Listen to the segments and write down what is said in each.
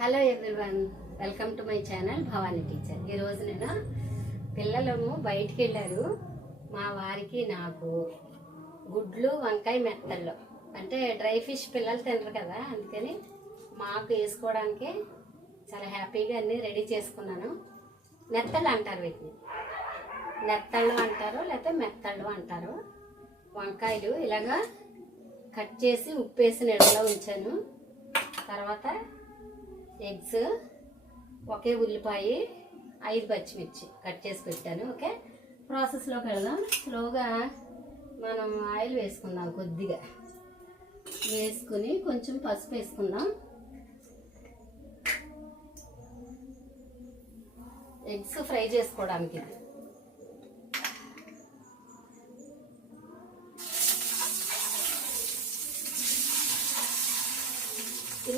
Hello everyone welcome to my channel Bhavani teacher. ఈరోజు నేను పిల్లలము బయటికి వెళ్ళారు. మా వారికి నాకు గుడ్లు వంకాయ మెత్తళ్ళు అంటే డ్రై ఫిష్ పిల్లలు తినరు కదా అందుకని మాకు వేసుకోవడానికి చాలా హ్యాపీగా అన్నీ రెడీ చేసుకున్నాను. మెత్తళ్ళు అంటారు వీటిని. నెత్తళ్ళు అంటారు లేకపోతే మెత్తళ్ళు అంటారు. వంకాయలు ఇలాగా కట్ చేసి ఉప్పు వేసిన నీడలో ఉంచాను. తర్వాత ఎగ్స్ ఒకే ఉల్లిపాయ ఐదు పచ్చిమిర్చి కట్ చేసి పెట్టాను ఓకే? ప్రాసెస్లోకి వెళ్దాం. స్లోగా మనం ఆయిల్ వేసుకుందాం కొద్దిగా. వేసుకుని కొంచెం పసుపు వేసుకుందాం. ఎగ్స్ ఫ్రై చేసుకోవడానికి.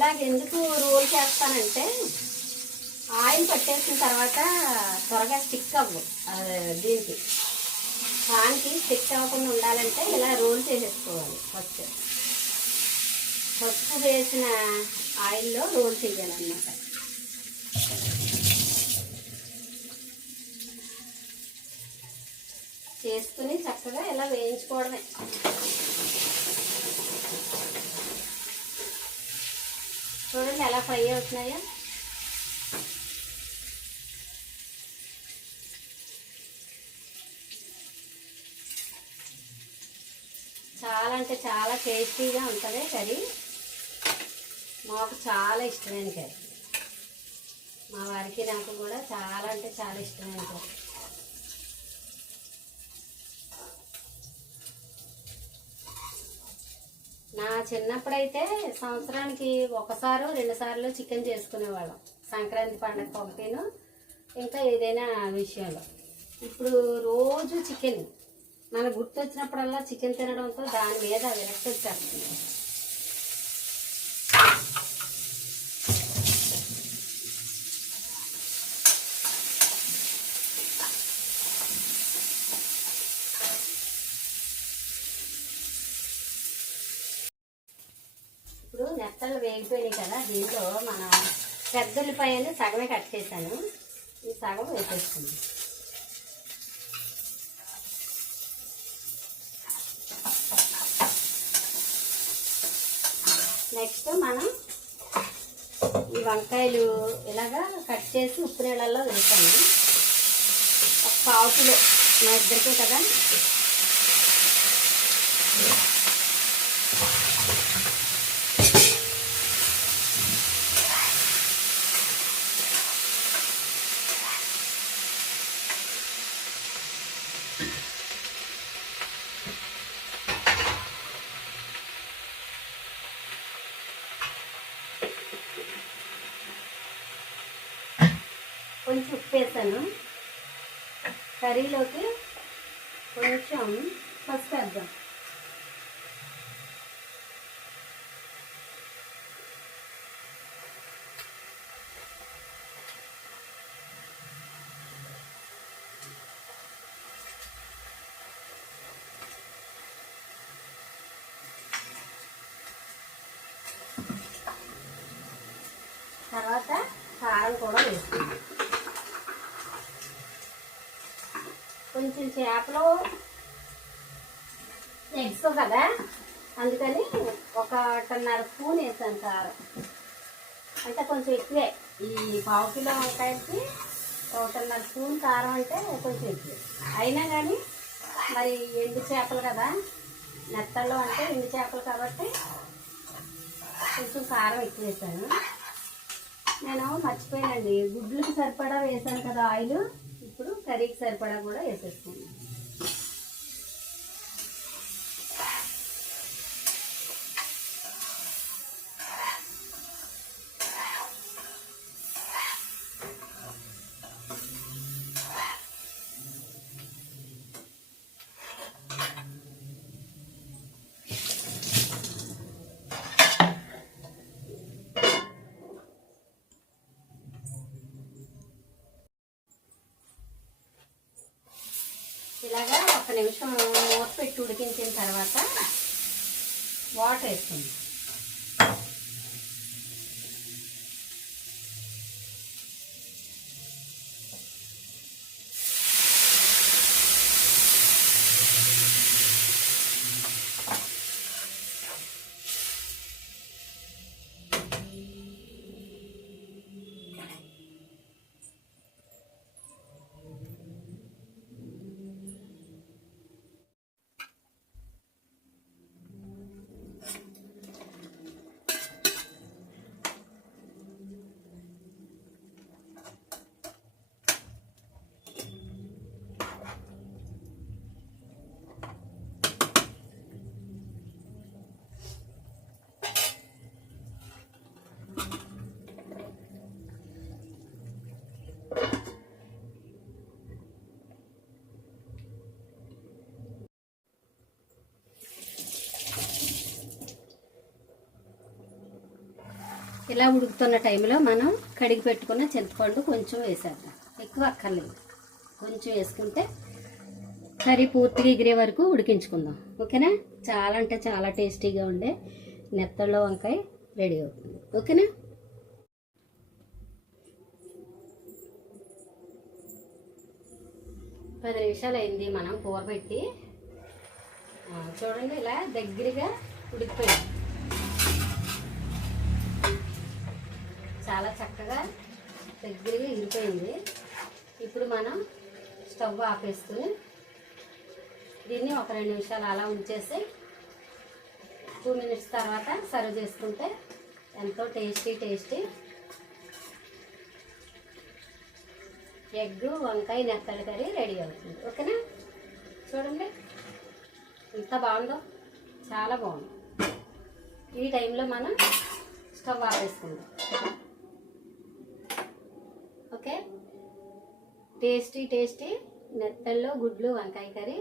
ఇలాగ ఎందుకు రోల్ చేస్తానంటే ఆయిల్ పట్టేసిన తర్వాత త్వరగా స్టిక్ అవ్వు. దీనికి. పాన్కి స్టిక్ అవ్వకుండా ఉండాలంటే ఇలా రోల్ చేసేసుకోవాలి ఫస్ట్ పసుపు వేసిన ఆయిల్లో రోల్ చేయాలన్నమాట. చేసుకుని చక్కగా ఇలా వేయించుకోవడమే. చూడండి ఎలా ఫ్రై అవుతున్నాయో. చాలా అంటే చాలా టేస్టీగా ఉంటుంది కర్రీ. మాకు చాలా ఇష్టమైన కర్రీ. మా వారికి నాకు కూడా చాలా అంటే చాలా ఇష్టమైన కర్రీ. నా చిన్నప్పుడైతే సంవత్సరానికి ఒకసారి రెండు సార్లు చికెన్ చేసుకునేవాళ్ళం. సంక్రాంతి పండగ ఒకటిను ఇంకా ఏదైనా విషయాలు. ఇప్పుడు రోజు చికెన్. మనకు గుర్తొచ్చినప్పుడల్లా చికెన్ తినడంతో దాని మీద విరక్తి వచ్చేస్తుంది. ఇప్పుడు వేగిపోయినాయి కదా దీంట్లో మన పెద్ద ఉల్లిపాయలు సగమే కట్ చేశాను. ఈ సగం వేసేస్తుంది నెక్స్ట్ మనం ఈ వంకాయలు ఇలాగా కట్ చేసి ఉప్పు నీళ్ళల్లో వేసాము. ఒక పావు మా ఇద్దరికే కదా. కొంచెం ఉప్పు వేసాను కర్రీలోకి కొంచెం పసుపు వేద్దాం తర్వాత కారం కూడా వేసుకుందాం కొంచెం చేపలు ఎగ్స్ కదా? అందుకని ఒకటిన్నర స్పూన్ వేసాను కారం అంటే కొంచెం ఎక్కువే. ఈ పావు కిలో వంకాయకి ఒకటిన్నర స్పూన్ కారం అంటే కొంచెం ఎక్కువే. అయినా కానీ మరి ఎండు చేపలు కదా? నెత్తల్లో అంటే ఎండు చేపలు కాబట్టి కొంచెం కారం ఎక్కువ వేసాను. నేను మర్చిపోయానండి. గుడ్లకి సరిపడా వేసాను కదా ఆయిల్. ఇప్పుడు కర్రీకి సరిపడా కూడా వేసేసుకున్నాను ఇలాగా ఒక నిమిషం మూత పెట్టి ఉడికించిన తర్వాత వాటర్ వేస్తుంది ఇలా ఉడుకుతున్న టైంలో మనం కడిగి పెట్టుకున్న చింతపండు కొంచెం వేసేద్దాం. ఎక్కువ అక్కర్లేదు. కొంచెం వేసుకుంటే కర్రీ పూర్తిగా ఎగిరే వరకు ఉడికించుకుందాం. ఓకేనా? చాలా అంటే చాలా టేస్టీగా ఉండే నెత్తళ్ళ వంకాయ రెడీ అవుతుంది. ఓకేనా? పది నిమిషాలు అయింది మనం కూర పెట్టి. చూడండి ఇలా దగ్గరగా ఉడికిపోయింది. చాలా చక్కగా దగ్గరగా ఇరిపోయింది ఇప్పుడు మనం స్టవ్ ఆపేసుకుని దీన్ని ఒక రెండు నిమిషాలు అలా ఉంచేసి టూ మినిట్స్ తర్వాత సర్వ్ చేసుకుంటే ఎంతో టేస్టీ టేస్టీ. ఎగ్ వంకాయ నెత్తడి కర్రీ రెడీ అవుతుంది. ఓకేనా? చూడండి. ఎంత బాగుందో? చాలా బాగుంది. ఈ టైంలో మనం స్టవ్ ఆపేసుకుందాం. ఓకే? టేస్టీ టేస్టీ నెత్తల్లో గుడ్లు వంకాయ కర్రీ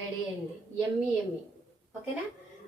రెడీ అయింది. ఎమ్మి ఎమ్మి. ఓకేనా?